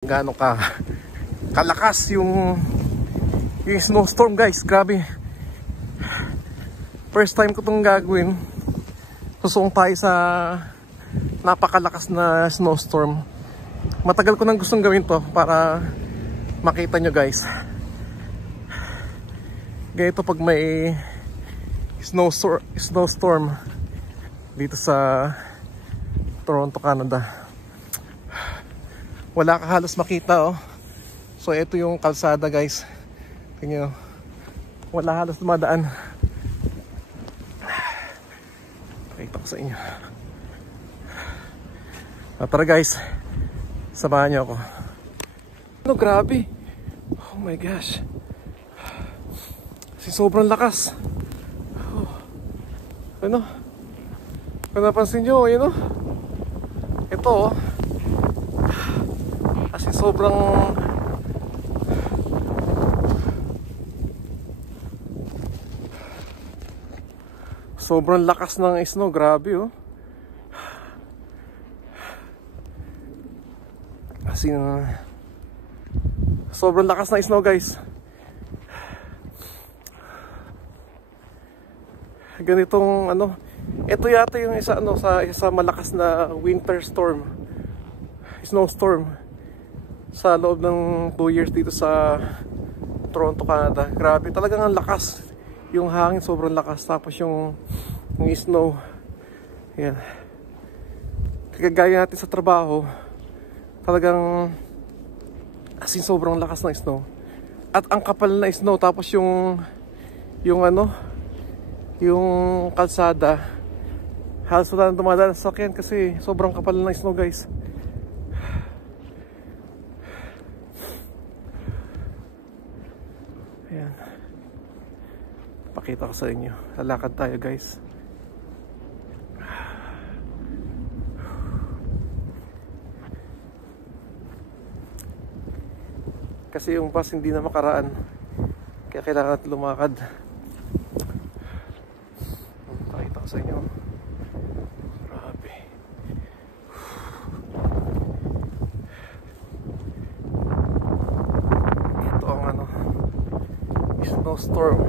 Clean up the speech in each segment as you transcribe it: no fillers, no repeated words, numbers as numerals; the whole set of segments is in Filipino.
Gaano kalakas yung snowstorm, guys. Grabe. First time ko itong gagawin. Susong tayo sa napakalakas na snowstorm. Matagal ko nang gustong gawin to para makita nyo, guys. Ganito pag may snowstorm dito sa Toronto, Canada. Wala ka halos makita, oh. So ito yung kalsada, guys. Tingnan nyo, wala halos dumadaan. Pakita ko sa inyo. Tara, guys, samahan nyo ako. Ano, grabe. Oh my gosh. Kasi sobrang lakas. Oh. Ano? Kung napansin nyo, yun, oh. Ito, oh. Kasi sobrang lakas ng snow, grabe, oh. Kasi sobrang lakas ng snow, guys. Ganitong ano, ito yata yung isa malakas na winter storm, snowstorm sa loob ng 2 years dito sa Toronto, Canada. Grabe, talagang ang lakas. Yung hangin sobrang lakas, tapos yung snow. Ayan. Kagaya natin sa trabaho, talagang asin sobrang lakas ng snow. At ang kapal na snow, tapos yung kalsada, halos wala nang dumadaan sa sakyan kasi sobrang kapal ng snow, guys. Ayan. Pakita ko sa inyo. Lalakad tayo, guys. Kasi yung bus hindi na makaraan, kaya kailangan natin lumakad. Pakita ko sa inyo. Grabe. Ito ang snowstorm.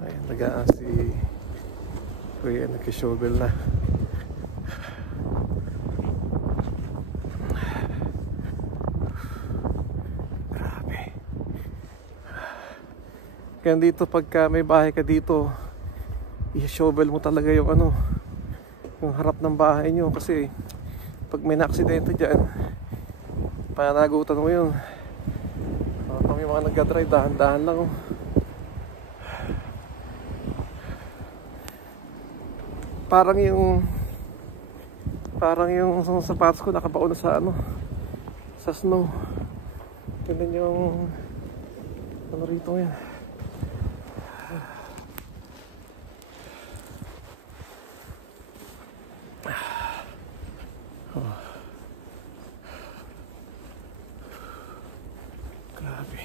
Ayan, nagaan si Kuya, nagka-shovel na. Kaya dito, pagka may bahay ka dito, i-shovel mo talaga yung yung harap ng bahay nyo. Kasi pag may na-aksidente dyan, panagutan mo yun. Pag may mga nagka-drive, dahan-dahan lang, oh. Parang yung sapatos ko nakabaon na sa sa snow. Tignan yung rito yan. Oh. Grabe.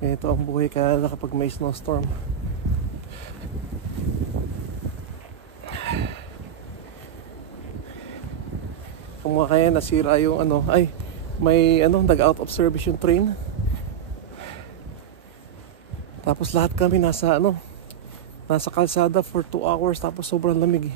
Ito ang buhay Canada kapag may snowstorm. Kung kaya nasira yung may nag-out of service yung train. Tapos lahat kami nasa kalsada for 2 hours, tapos sobrang lamig.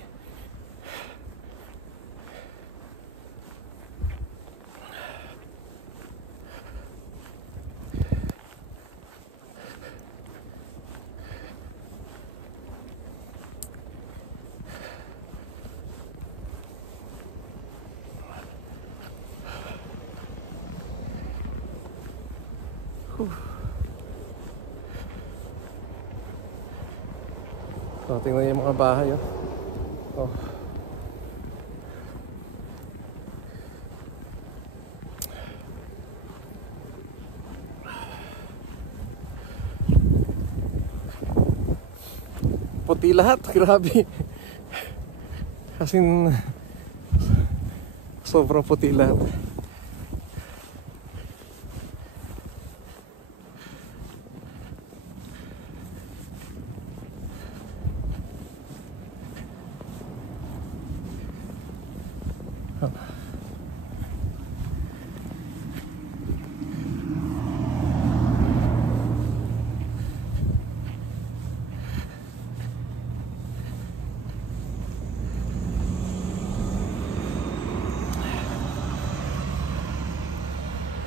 So, tingnan yung mga bahay, oh. Oh. Puti lahat, grabe. Kasi sobrang puti lahat.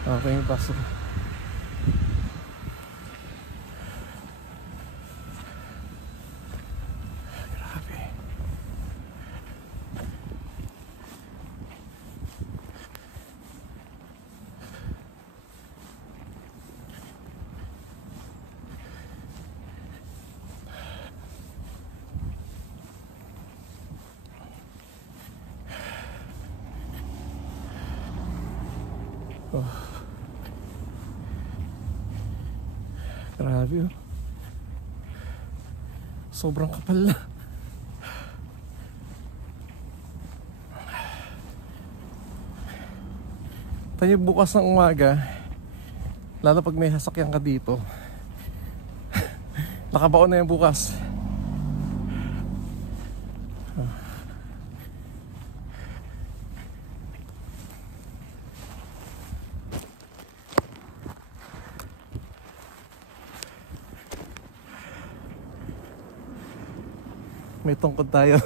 Okay, yung paso. Grabe. Oh. Grabe, oh. Sobrang kapal na. Tayo bukas ng umaga, lalo pag may sasakyan ka dito, nakabaon na yung bukas. May tungkod tayo.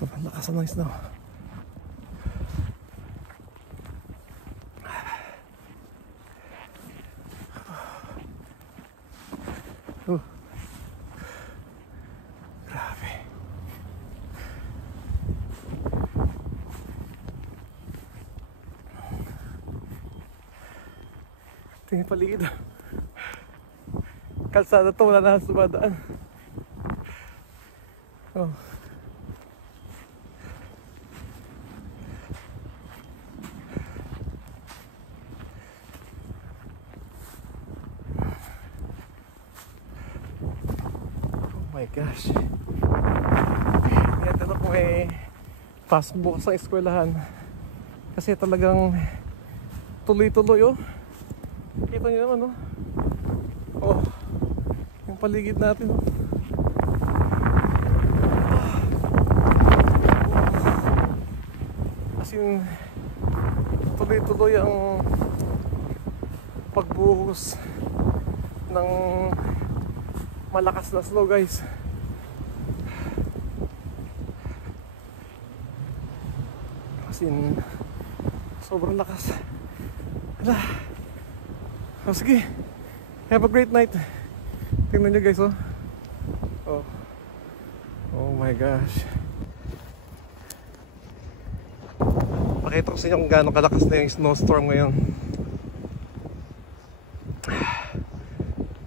Sobrang lakas ng snow. Grabe. Tingin paligid. Kalsada to, wala na sumadaan. Oh. My gosh. Yan dito kung pasok bukas sa eskwelahan. Kasi talagang tuloy-tuloy, oh. Kita nyo naman, oh. Oh, yung paligid natin, oh. Kasi tuloy-tuloy ang pagbuhos ng malakas na snow, guys. Kasi sobrang lakas. Hala. Oh, sige. Have a great night. Tingnan nyo, guys, oh. Oh. Oh my gosh. Pakita ko sa inyo kung gaano kalakas na yung snowstorm ngayon.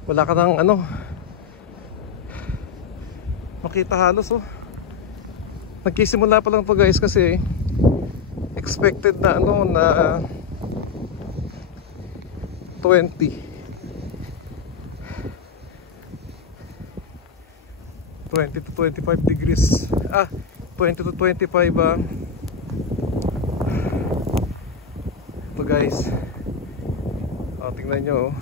Wala ka nang makita halos, oh. Nagkisimula pa lang to, guys, kasi expected na na 20 to 25 degrees. 20 to 25 ito, guys. Tingnan nyo, oh.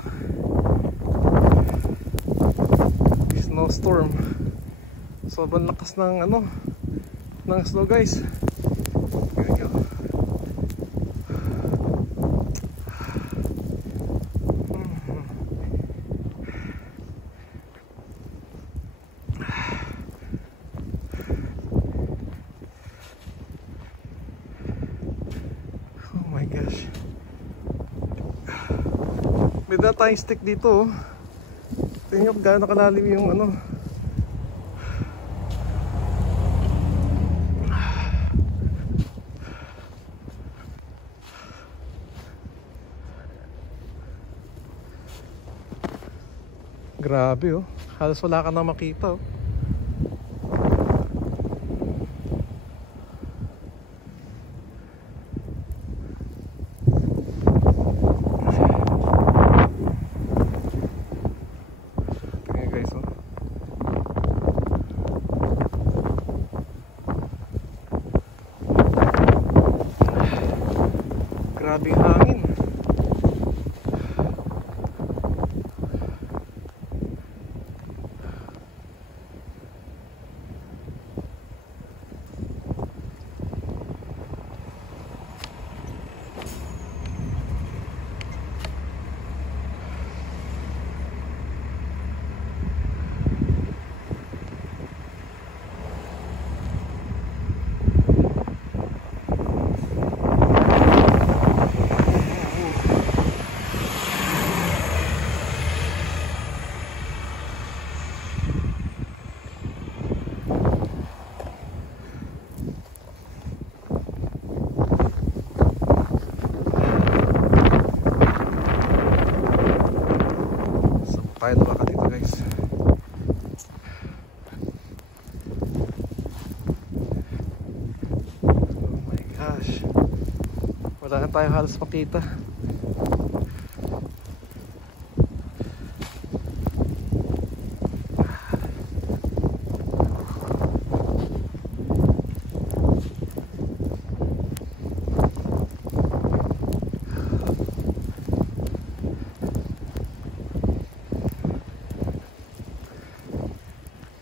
Snowstorm. Sobrang lakas ng ng snow, guys. gosh. May dala tayong stick dito, oh. Tingnan nyo kung gaano kalalim yung ano. Grabe, oh. Halos wala ka na makita, oh. Grabing hangin. Tayo na baka dito, guys. Oh my gosh, wala na tayo halos makita.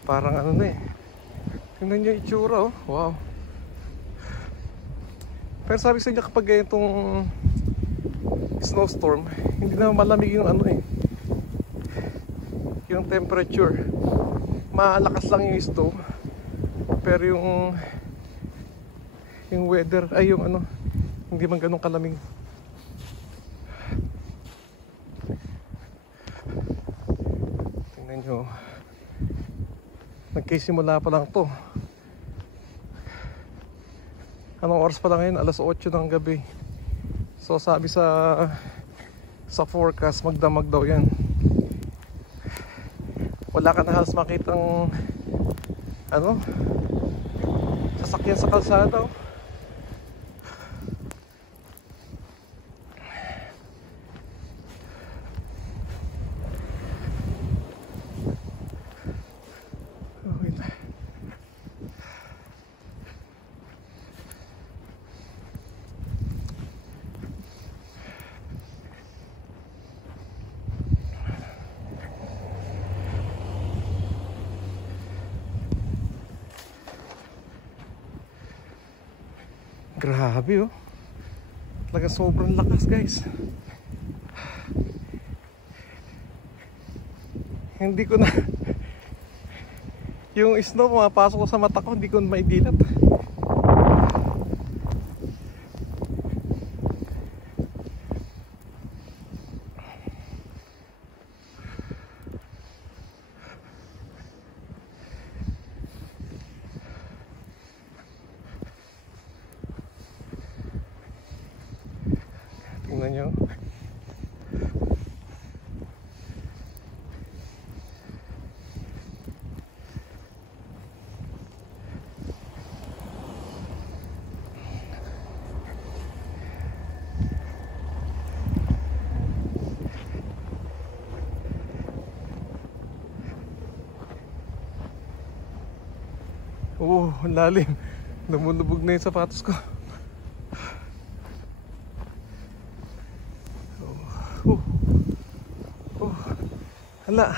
Parang ano na eh. Tingnan nyo yung itsura, oh. Wow. Pero sabi sa inyo kapag ganitong snowstorm, hindi na malamig yung ano eh, yung temperature. Malakas lang yung snow, pero yung weather ay yung ano, hindi man ganun kalamig. Tingnan nyo, nagkisimula pa lang to. Anong oras pa lang ngayon? Alas 8 ng gabi. So sabi sa forecast, magdamag daw yan. Wala ka na halos makitang ano, sasakyan sa kalsada, oh. Grabe, oh. Talagang sobrang lakas, guys. Hindi ko na yung snow pumapasok ko sa mata ko, hindi ko na maidilat. Tingnan nyo. Oh, lalim. Lumulubog na yung sapatos ko. Hala.